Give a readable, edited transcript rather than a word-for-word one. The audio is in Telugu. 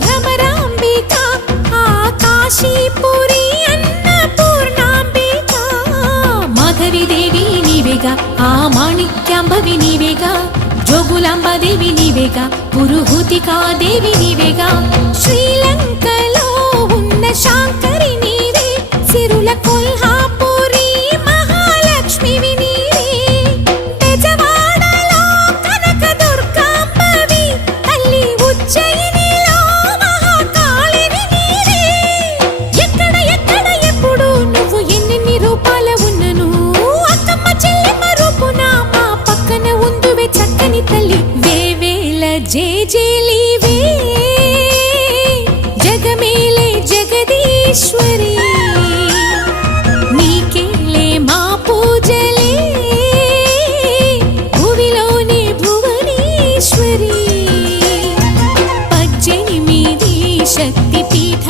భ్రమరాంబిక ఆ కాశీపురి అన్నపూర్ణాంబిక మాధవి దేవి నీవేగా ఆ మాణిక్యాంబవి నీవేగా జోగులాంబదేవి నీవేగా పురుహూతికా దేవి నీవేగా శ్రీలంకలో ఉన్న శాంకరి నీవే సిరుల కొల్హాపురి మహాలక్ష్మివి నీవే బెజవాడలో కనక దుర్గాంబవి తల్లి ఉజ్జయినిలో మహాకాళివి నీవే ఎక్కడ ఎక్కడ ఎప్పుడు నువ్వు ఎన్నెన్ని రూపాల ఉన్నను అక్కమ్మ చెల్లెమ్మ రూపున మా పక్కన ఉందువే చక్కని తల్లి వేవేల జేజేలివే జగమేలే జగదీశ్వరి నీకేలే మా పూజలే భువిలోనే భువనేశ్వరి 18 శక్తి పీఠ